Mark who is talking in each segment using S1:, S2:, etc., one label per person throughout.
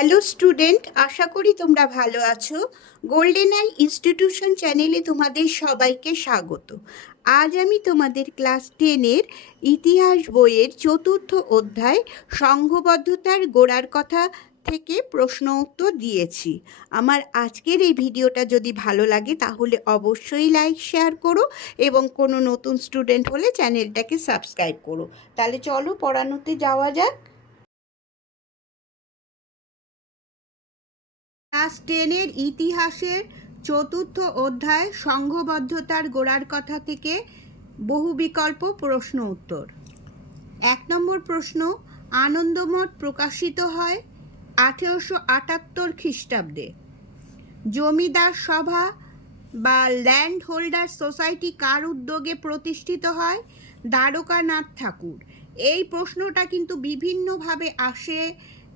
S1: Hello student আশা করি তোমরা ভালো আছো। গোল্ডেন আই ইনস্টিটিউশন চ্যানেলে তোমাদের সবাইকে স্বাগত। আজ আমি তোমাদের ক্লাস টেনের ইতিহাস বইয়ের চতুর্থ অধ্যায় সংঘবদ্ধতার গোড়ার কথা থেকে প্রশ্ন উত্তর দিয়েছি। আমার আজকের এই ভিডিওটা যদি ভালো লাগে, তাহলে অবশ্যই লাইক শেয়ার করো এবং কোনো নতুন স্টুডেন্ট হলে চ্যানেলটাকে সাবস্ক্রাইব করো। তাহলে চলো পড়ানোতে যাওয়া যাক। ক্লাস টেনের ইতিহাসের চতুর্থ অধ্যায় সংঘবদ্ধতার গোড়ার কথা থেকে বহু বিকল্প প্রশ্ন উত্তর। এক নম্বর প্রশ্ন, আনন্দমঠ প্রকাশিত হয় আঠেরোশো আটাত্তর খ্রিস্টাব্দে। জমিদার সভা বা ল্যান্ড হোল্ডার সোসাইটি কার উদ্যোগে প্রতিষ্ঠিত হয়? দ্বারকানাথ ঠাকুর। এই প্রশ্নটা কিন্তু বিভিন্নভাবে আসে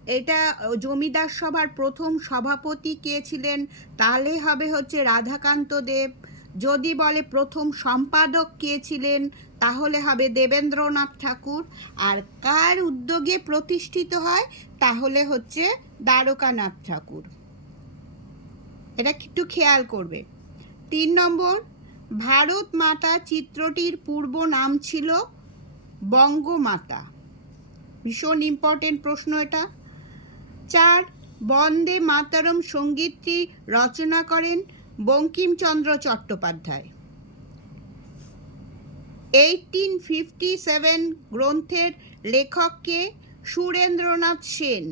S1: এটা জমিদার সভার প্রথম সভাপতি কে ছিলেন? তাহলে হবে হচ্ছে রাধাকান্ত দেব। যদি বলে প্রথম সম্পাদক কে ছিলেন, তাহলে হবে দেবেন্দ্রনাথ ঠাকুর। আর কার উদ্যোগে প্রতিষ্ঠিত হয়, তাহলে হচ্ছে দ্বারকানাথ ঠাকুর। এটা একটু খেয়াল করবে। তিন নম্বর, ভারত মাতা চিত্রটির পূর্ব নাম ছিল বঙ্গমাতা। ভীষণ ইম্পর্টেন্ট প্রশ্ন এটা। চার বন্দে মাতরম সঙ্গীতটি রচনা করেন Bankimchandra Chattopadhyay. Eighteen fifty seven গ্রন্থের লেখককে সুরেন্দ্রনাথ সেন।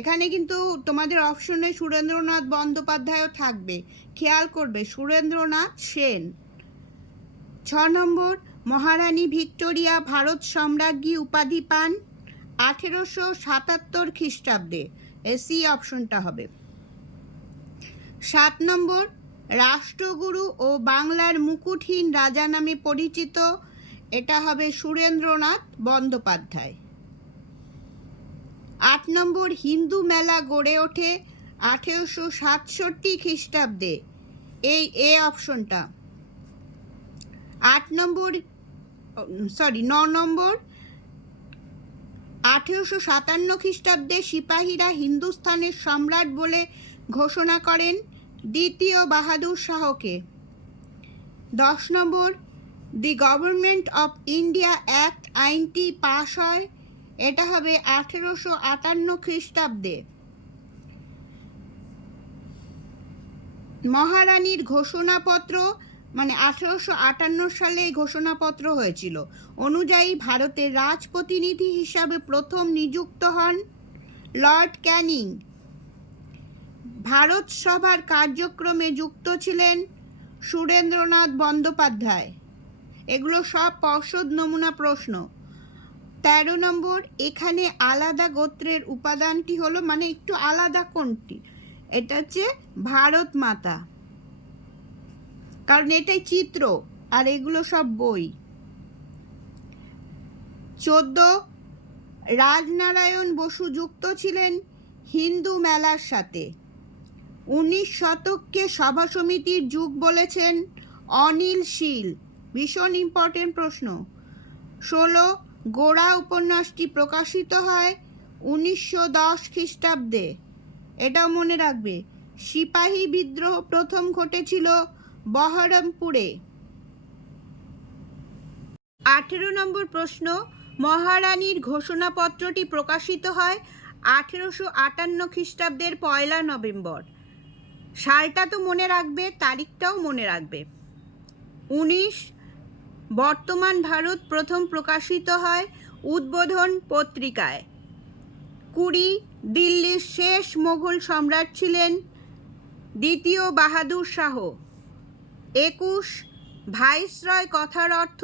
S1: এখানে কিন্তু তোমাদের অপশনে সুরেন্দ্রনাথ বন্দ্যোপাধ্যায়ও থাকবে। খেয়াল করবে, সুরেন্দ্রনাথ সেন। ছ নম্বর, মহারানী ভিক্টোরিয়া ভারত সম্রাজ্ঞী উপাধি পান আঠেরোশো সাতাত্তর খ্রিস্টাব্দে সি অপশনটা হবে। সাত নম্বর, রাষ্ট্রগুরু ও বাংলার মুকুটহীন রাজা নামে পরিচিত, এটা হবে সুরেন্দ্রনাথ বন্দ্যোপাধ্যায়। আট নম্বর, হিন্দু মেলা গড়ে ওঠে আঠেরোশো সাতষট্টি খ্রিস্টাব্দে, এই এ অপশনটা। আট নম্বর সরি, ন নম্বর আঠেরোশো সাতান্ন খ্রিস্টাব্দে সিপাহীরা হিন্দুস্তানের সম্রাট বলে ঘোষণা করেন দ্বিতীয় বাহাদুর শাহকে। দশ নম্বর, the government of India act আইনটি পাশ হয়। এটা হবে আঠেরোশো আটান্ন খ্রিস্টাব্দে। মহারানীর ঘোষণাপত্র মানে আঠেরোশো আটান্ন সালে এই ঘোষণাপত্র হয়েছিল। অনুযায়ী ভারতের রাজপ্রতিনিধি হিসাবে প্রথম নিযুক্ত হন লর্ড ক্যানিং। ভারত সভার কার্যক্রমে যুক্ত ছিলেন সুরেন্দ্রনাথ বন্দ্যোপাধ্যায়। এগুলো সব পর্ষদ নমুনা প্রশ্ন। তেরো নম্বর, এখানে আলাদা গোত্রের উপাদানটি হলো মানে একটু আলাদা কোনটি? এটা হচ্ছে ভারত মাতা। কারণ এটাই চিত্র, আর এগুলো সব বই। চোদ্দ, রাজনারায়ণ বসু যুক্ত ছিলেন হিন্দু মেলার সাথে। উনিশ শতককে সভা সমিতির যুগ বলেছেন অনিল শীল। ভীষণ ইম্পর্টেন্ট প্রশ্ন। ষোলো, গোড়া উপন্যাসটি প্রকাশিত হয় উনিশশো দশ খ্রিস্টাব্দে। এটাও মনে রাখবে, সিপাহী বিদ্রোহ প্রথম ঘটেছিল বহরমপুরে। আঠেরো নম্বর প্রশ্ন, মহারানীর ঘোষণাপত্রটি প্রকাশিত হয় আঠেরোশো আটান্ন খ্রিস্টাব্দের পয়লা নভেম্বর। সালটা তো মনে রাখবে, তারিখটাও মনে রাখবে। উনিশ, বর্তমান ভারত প্রথম প্রকাশিত হয় উদ্বোধন পত্রিকায়। কুড়ি, দিল্লির শেষ মোগল সম্রাট ছিলেন দ্বিতীয় বাহাদুর শাহ। একুশ, ভাইসরয় কথার অর্থ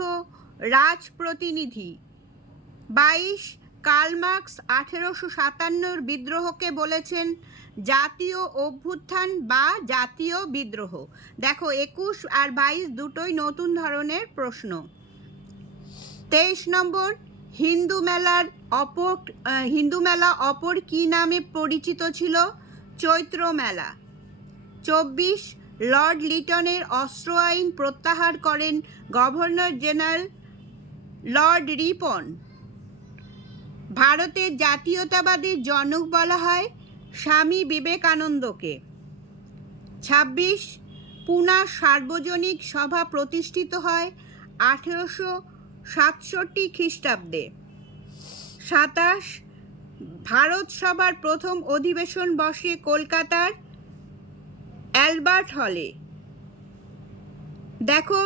S1: রাজপ্রতিনিধি। বাইশ কার্লমার্কস আঠেরোশো সাতান্নর বিদ্রোহকে বলেছেন, জাতীয় অভ্যুত্থান বা জাতীয় বিদ্রোহ। দেখো, একুশ আর বাইশ দুটোই নতুন ধরনের প্রশ্ন। তেইশ নম্বর, হিন্দু মেলার অপর হিন্দু মেলা অপর কী নামে পরিচিত ছিল? চৈত্র মেলা। চব্বিশ লর্ড লিটনের অস্ত্র আইন প্রত্যাহার করেন গভর্নর জেনারেল লর্ড রিপন। ভারতের জাতীয়তাবাদের জনক বলা হয় স্বামী বিবেকানন্দকে। ছাব্বিশ, পুনা সার্বজনিক সভা প্রতিষ্ঠিত হয় আঠেরোশো সাতষট্টি খ্রিস্টাব্দে। সাতাশ, ভারত সভার প্রথম অধিবেশন বসে কলকাতার অ্যালবার্ট হলে। দেখো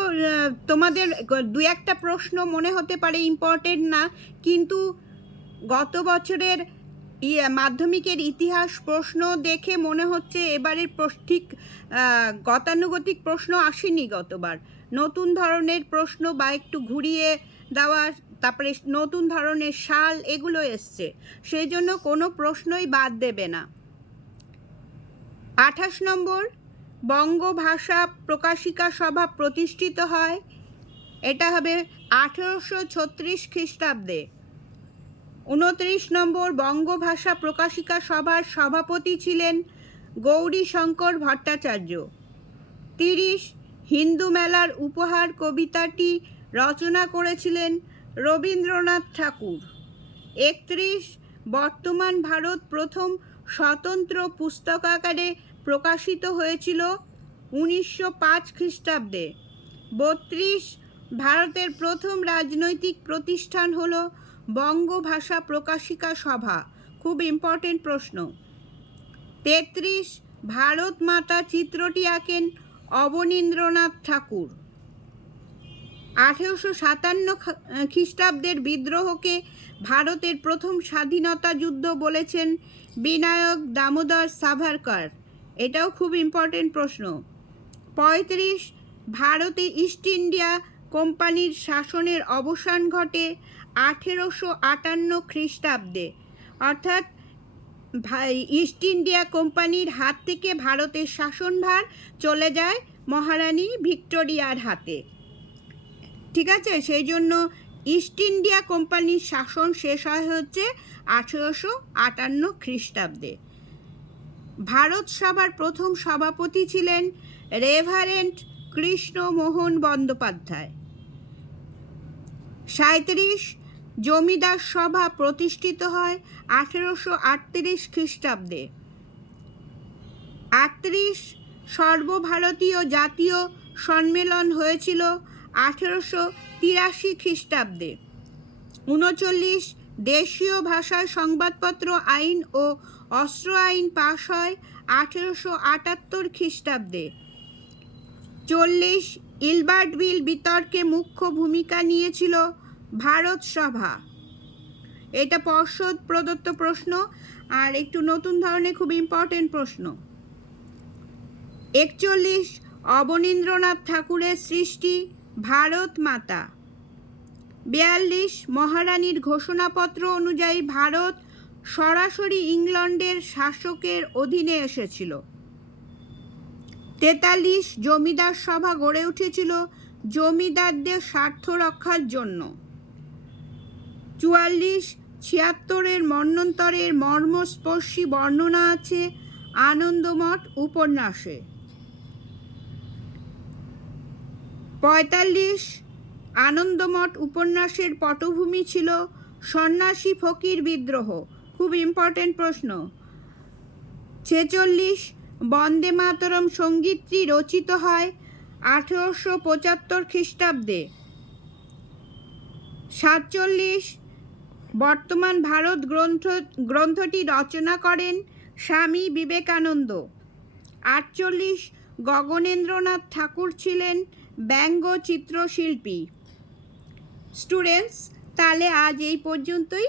S1: তোমাদের দু একটা প্রশ্ন মনে হতে পারে ইম্পর্টেন্ট না, কিন্তু গত বছরের মাধ্যমিকের ইতিহাস প্রশ্ন দেখে মনে হচ্ছে এবারের ঠিক গতানুগতিক প্রশ্ন আসেনি গতবার। নতুন ধরনের প্রশ্ন বা একটু ঘুরিয়ে দেওয়া, তারপরে নতুন ধরনের শাল এগুলো এসছে। সেই জন্য কোনো প্রশ্নই বাদ দেবে না। আঠাশ নম্বর বঙ্গভাষা প্রকাশিকা সভা প্রতিষ্ঠিত হয়। এটা হবে আঠেরোশো ছত্রিশ খ্রিস্টাব্দে। উনত্রিশ নম্বর বঙ্গভাষা প্রকাশিকা সভার সভাপতি ছিলেন গৌরী শঙ্কর ভট্টাচার্য। তিরিশ হিন্দু মেলার উপহার কবিতাটি রচনা করেছিলেন রবীন্দ্রনাথ ঠাকুর। একত্রিশ বর্তমান ভারত প্রথম স্বতন্ত্র পুস্তক আকারে প্রকাশিত হয়েছিল উনিশশো পাঁচ খ্রিস্টাব্দে। বত্রিশ, ভারতের প্রথম রাজনৈতিক প্রতিষ্ঠান হল বঙ্গভাষা প্রকাশিকা সভা, খুব ইম্পর্টেন্ট প্রশ্ন। তেত্রিশ, ভারত মাতা চিত্রটি আঁকেন অবনীন্দ্রনাথ ঠাকুর। আঠেরোশো সাতান্ন খ্রিস্টাব্দের বিদ্রোহকে ভারতের প্রথম স্বাধীনতা যুদ্ধ বলেছেন বিনায়ক দামোদর সাভারকর। এটাও খুব ইম্পর্টেন্ট প্রশ্ন। পঁয়ত্রিশ, ভারতে ইস্ট ইন্ডিয়া কোম্পানির শাসনের অবসান ঘটে আঠেরোশো আটান্ন খ্রিস্টাব্দে। অর্থাৎ ইস্ট ইন্ডিয়া কোম্পানির হাত থেকে ভারতের শাসনভার চলে যায় মহারানী ভিক্টোরিয়ার হাতে। ঠিক আছে? সেই জন্য ইস্ট ইন্ডিয়া কোম্পানির শাসন শেষ হয় হচ্ছে আঠেরোশো আটান্ন খ্রিস্টাব্দে। ভারত সভার প্রথম সভাপতি ছিলেন রেভারেন্ট কৃষ্ণমোহন বন্দ্যোপাধ্যায়। সাঁত্রিশ জমিদার সভা প্রতিষ্ঠিত হয় আঠেরোশো আটত্রিশ খ্রিস্টাব্দে। আটত্রিশ সর্বভারতীয় জাতীয় সম্মেলন হয়েছিল আঠেরোশো তিরাশি খ্রিস্টাব্দে। উনচল্লিশ দেশীয় ভাষায় সংবাদপত্র, আইন ও অস্ত্র আইন পাশ হয় আঠেরোশো আটাত্তর খ্রিস্টাব্দে। চল্লিশ ইলবার্ট বিল বিতর্কে মুখ্য ভূমিকা নিয়েছিল ভারত সভা। এটা পর্ষদ প্রদত্ত প্রশ্ন আর একটু নতুন ধরনের খুব ইম্পর্টেন্ট প্রশ্ন। একচল্লিশ অবনীন্দ্রনাথ ঠাকুরের সৃষ্টি ভারত মাতা। বিয়াল্লিশ মহারানীর ঘোষণাপত্র অনুযায়ী ভারত সরাসরি ইংল্যান্ডের শাসকের অধীনে এসেছিল। তেতাল্লিশ জমিদার সভা গড়ে উঠেছিল জমিদারদের স্বার্থ রক্ষার জন্য। চুয়াল্লিশ ছিয়াত্তরের মন্বন্তরের মর্মস্পর্শী বর্ণনা আছে আনন্দমঠ উপন্যাসে। পঁয়তাল্লিশ আনন্দমঠ উপন্যাসের পটভূমি ছিল সন্ন্যাসী ফকির বিদ্রোহ। খুব ইম্পর্টেন্ট প্রশ্ন। ছেচল্লিশ, বন্দে মাতরম সঙ্গীতটি রচিত হয় আঠেরোশো পঁচাত্তর খ্রিস্টাব্দে। সাতচল্লিশ, বর্তমান ভারত গ্রন্থ, গ্রন্থটি রচনা করেন স্বামী বিবেকানন্দ। আটচল্লিশ, গগনেন্দ্রনাথ ঠাকুর ছিলেন ব্যঙ্গ চিত্রশিল্পী। স্টুডেন্টস তাহলে আজ এই পর্যন্তই।